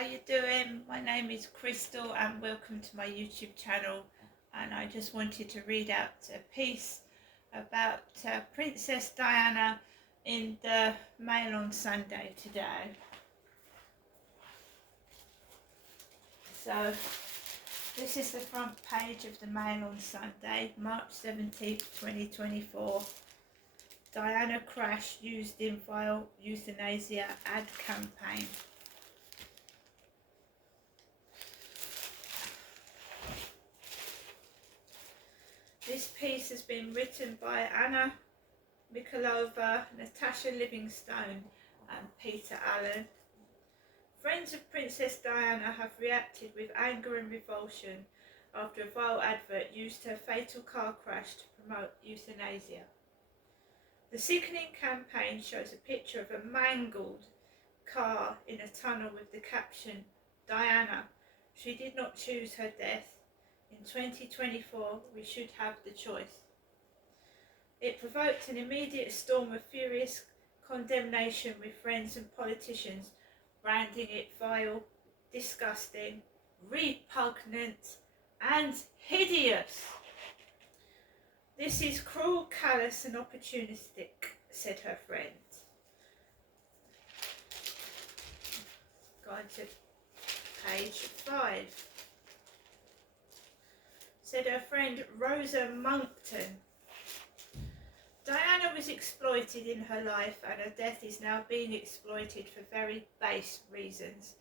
how you doing? My name is Crystal and welcome to my YouTube channel, and I just wanted to read out a piece about Princess Diana in the Mail on Sunday today. So this is the front page of the Mail on Sunday, March 17th, 2024. Diana crash used in vile euthanasia ad campaign. This piece has been written by Anna Mikalova, Natasha Livingstone and Peter Allen. Friends of Princess Diana have reacted with anger and revulsion after a vile advert used her fatal car crash to promote euthanasia. The sickening campaign shows a picture of a mangled car in a tunnel with the caption, "Diana, she did not choose her death. In 2024, we should have the choice." It provoked an immediate storm of furious condemnation, with friends and politicians branding it vile, disgusting, repugnant and hideous. "This is cruel, callous and opportunistic," said her friend. Going to page 5. Said her friend Rosa Monckton. "Diana was exploited in her life and her death is now being exploited for very base reasons."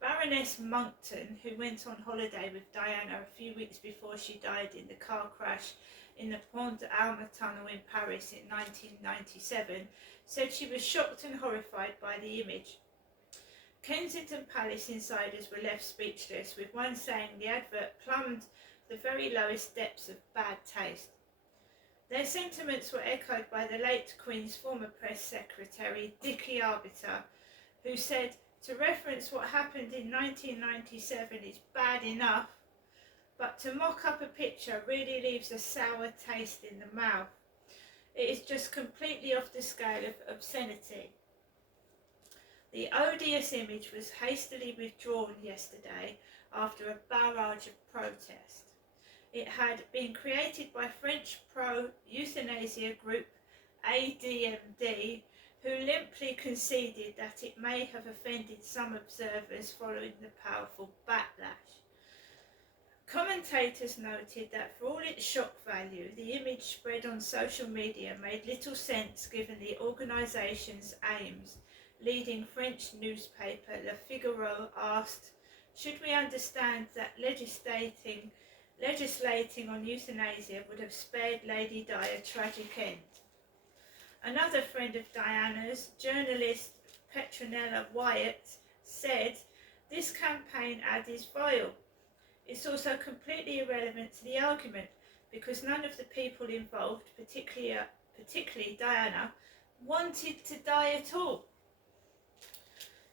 Baroness Monckton, who went on holiday with Diana a few weeks before she died in the car crash in the Pont d'Alma tunnel in Paris in 1997, said she was shocked and horrified by the image. Kensington Palace insiders were left speechless, with one saying the advert plumbed the very lowest depths of bad taste. Their sentiments were echoed by the late Queen's former press secretary, Dickie Arbiter, who said, "To reference what happened in 1997 is bad enough, but to mock up a picture really leaves a sour taste in the mouth. It is just completely off the scale of obscenity." The odious image was hastily withdrawn yesterday after a barrage of protest. It had been created by French pro-euthanasia group ADMD, who limply conceded that it may have offended some observers following the powerful backlash. Commentators noted that for all its shock value, the image spread on social media made little sense given the organisation's aims. Leading French newspaper Le Figaro asked, "Should we understand that legislating on euthanasia would have spared Lady Di a tragic end?" Another friend of Diana's, journalist Petronella Wyatt, said, "This campaign ad is vile. It's also completely irrelevant to the argument because none of the people involved, particularly Diana, wanted to die at all.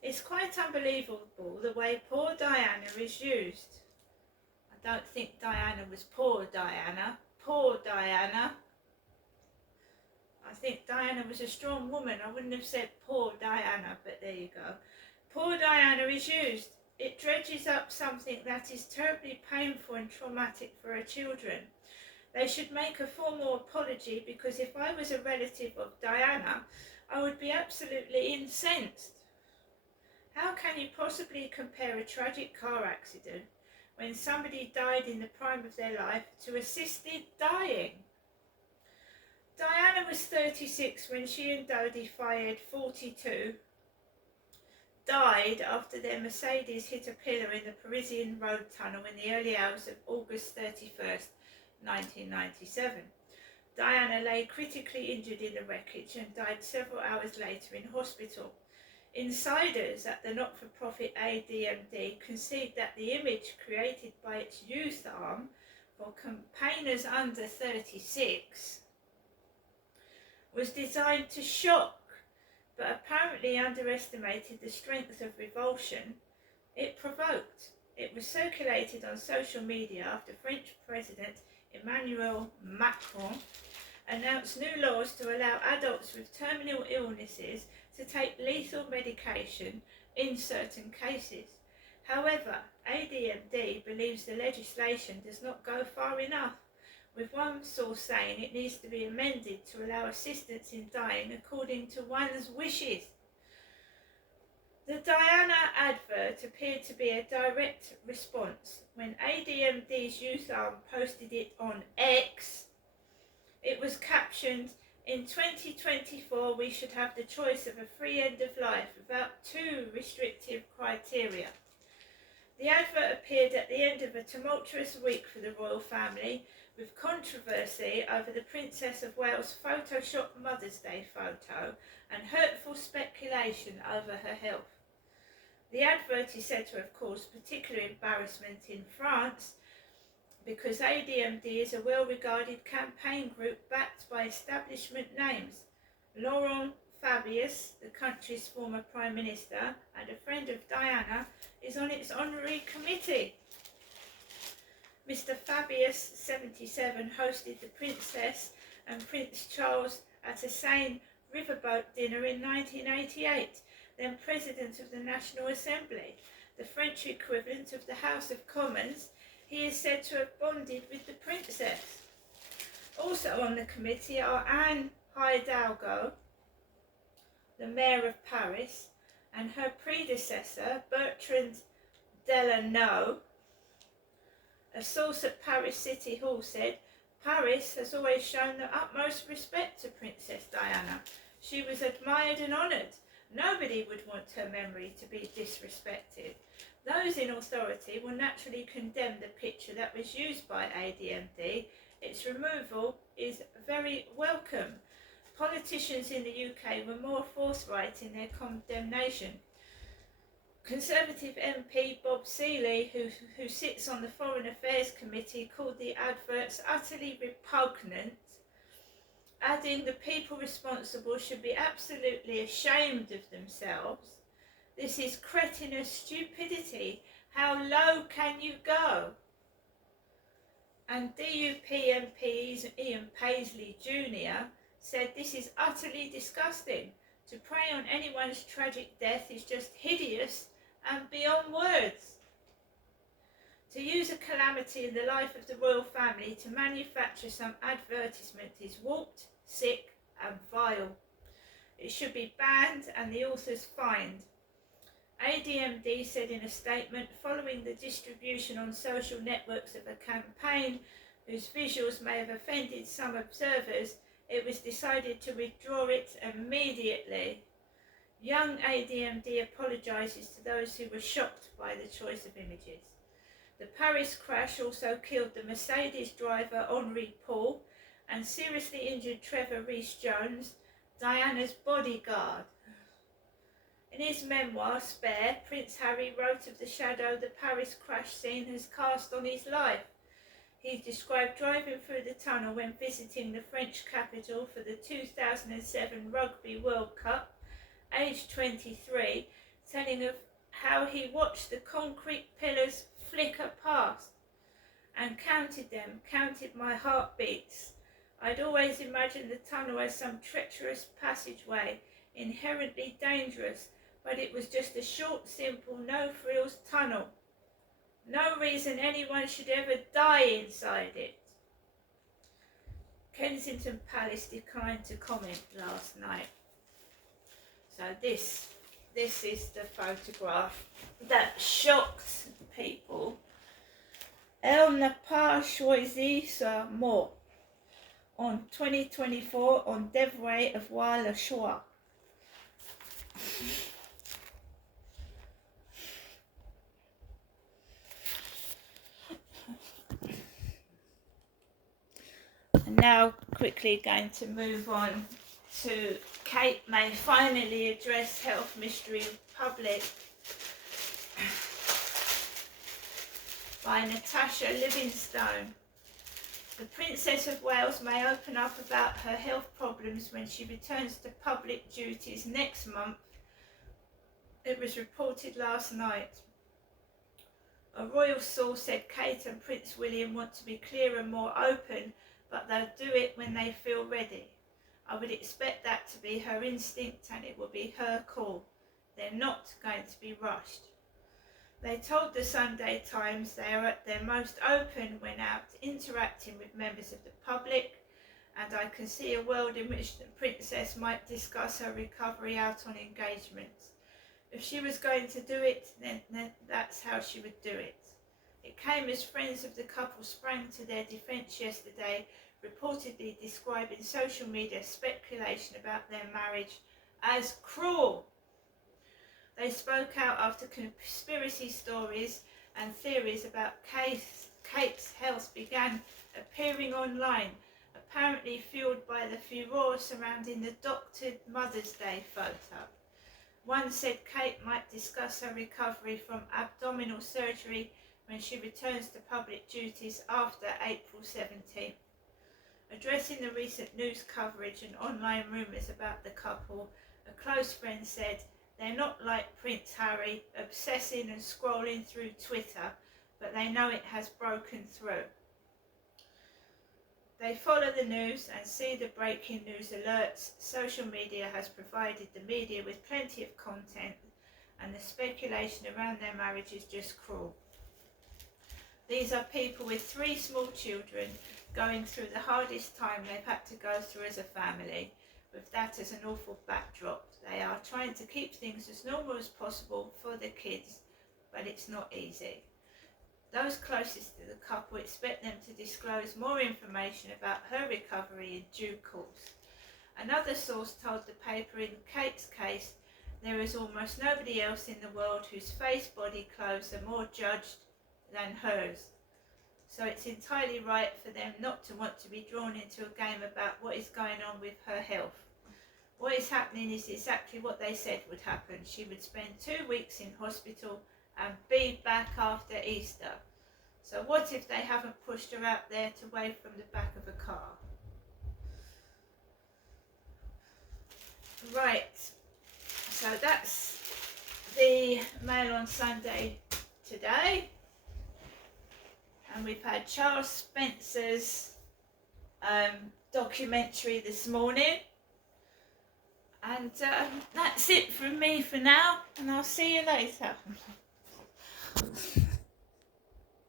It's quite unbelievable the way poor Diana is used." I don't think Diana was poor Diana. Poor Diana. I think Diana was a strong woman. I wouldn't have said poor Diana, but there you go. Poor Diana is used. It dredges up something that is terribly painful and traumatic for her children. They should make a formal apology, because if I was a relative of Diana, I would be absolutely incensed. How can you possibly compare a tragic car accident when somebody died in the prime of their life to assisted dying? Diana was 36 when she and Dodi Fayed, 42, died after their Mercedes hit a pillar in the Parisian road tunnel in the early hours of August 31st, 1997. Diana lay critically injured in the wreckage and died several hours later in hospital. Insiders at the not-for-profit ADMD concede that the image created by its youth arm for campaigners under 36 was designed to shock, but apparently underestimated the strength of revulsion it provoked. It was circulated on social media after French President Emmanuel Macron announced new laws to allow adults with terminal illnesses to take lethal medication in certain cases. However, ADMD believes the legislation does not go far enough, with one source saying it needs to be amended to allow assistance in dying according to one's wishes. The Diana advert appeared to be a direct response. When ADMD's youth arm posted it on X, it was captioned, "In 2024 we should have the choice of a free end of life without too restrictive criteria." The advert appeared at the end of a tumultuous week for the royal family, with controversy over the Princess of Wales' photoshopped Mother's Day photo and hurtful speculation over her health. The advert is said to have caused particular embarrassment in France because ADMD is a well-regarded campaign group backed by establishment names. Laurent Fabius, the country's former Prime Minister and a friend of Diana, is on its honorary committee. Mr. Fabius, 77, hosted the Princess and Prince Charles at a Seine riverboat dinner in 1988, then President of the National Assembly, the French equivalent of the House of Commons. He is said to have bonded with the Princess. Also on the committee are Anne Hidalgo, the Mayor of Paris, and her predecessor, Bertrand Delanoë. A source at Paris City Hall said, "Paris has always shown the utmost respect to Princess Diana. She was admired and honoured. Nobody would want her memory to be disrespected. Those in authority will naturally condemn the picture that was used by ADMD. Its removal is very welcome." Politicians in the UK were more forthright in their condemnation. Conservative MP Bob Seeley, who sits on the Foreign Affairs Committee, called the adverts utterly repugnant, adding the people responsible should be absolutely ashamed of themselves. "This is cretinous stupidity. How low can you go?" And DUP MP Ian Paisley Jr. said, "This is utterly disgusting. To prey on anyone's tragic death is just hideous and beyond words. To use a calamity in the life of the royal family to manufacture some advertisement is warped, sick and vile. It should be banned and the authors fined." ADMD said in a statement, following the distribution on social networks of a campaign whose visuals may have offended some observers, it was decided to withdraw it immediately. Young ADMD apologises to those who were shocked by the choice of images. The Paris crash also killed the Mercedes driver Henri Paul and seriously injured Trevor Rees-Jones, Diana's bodyguard. In his memoir, Spare, Prince Harry wrote of the shadow the Paris crash scene has cast on his life. He described driving through the tunnel when visiting the French capital for the 2007 Rugby World Cup, aged 23, telling of how he watched the concrete pillars flicker past and counted them, counted my heartbeats. I'd always imagined the tunnel as some treacherous passageway, inherently dangerous, but it was just a short, simple, no-frills tunnel. No reason anyone should ever die inside it. Kensington Palace declined to comment last night. So this is the photograph that shocked people. Elle n'a pas choisi ce mot. En 2024, on devrait avoir le choix. And now quickly going to move on to Kate May finally address health mystery in public by Natasha Livingstone. The Princess of Wales may open up about her health problems when she returns to public duties next month. It was reported last night. A royal source said Kate and Prince William want to be clear and more open, but they'll do it when they feel ready. I would expect that to be her instinct and it will be her call. They're not going to be rushed. They told the Sunday Times they are at their most open when out interacting with members of the public, and I can see a world in which the princess might discuss her recovery out on engagements. If she was going to do it, then that's how she would do it. It came as friends of the couple sprang to their defence yesterday, reportedly describing social media speculation about their marriage as cruel. They spoke out after conspiracy stories and theories about Kate's health began appearing online, apparently fueled by the furore surrounding the doctored Mother's Day photo. One said Kate might discuss her recovery from abdominal surgery when she returns to public duties after April 17th. Addressing the recent news coverage and online rumours about the couple, a close friend said, "They're not like Prince Harry, obsessing and scrolling through Twitter, but they know it has broken through. They follow the news and see the breaking news alerts. Social media has provided the media with plenty of content, and the speculation around their marriage is just cruel. These are people with 3 small children going through the hardest time they've had to go through as a family. With that as an awful backdrop, they are trying to keep things as normal as possible for the kids, but it's not easy. Those closest to the couple expect them to disclose more information about her recovery in due course." Another source told the paper in Kate's case, there is almost nobody else in the world whose face, body, clothes are more judged than hers. So it's entirely right for them not to want to be drawn into a game about what is going on with her health. What is happening is exactly what they said would happen. She would spend 2 weeks in hospital and be back after Easter. So what if they haven't pushed her out there to wave from the back of a car? Right, so that's the Mail on Sunday today. And we've had Charles Spencer's documentary this morning. And that's it from me for now, and I'll see you later.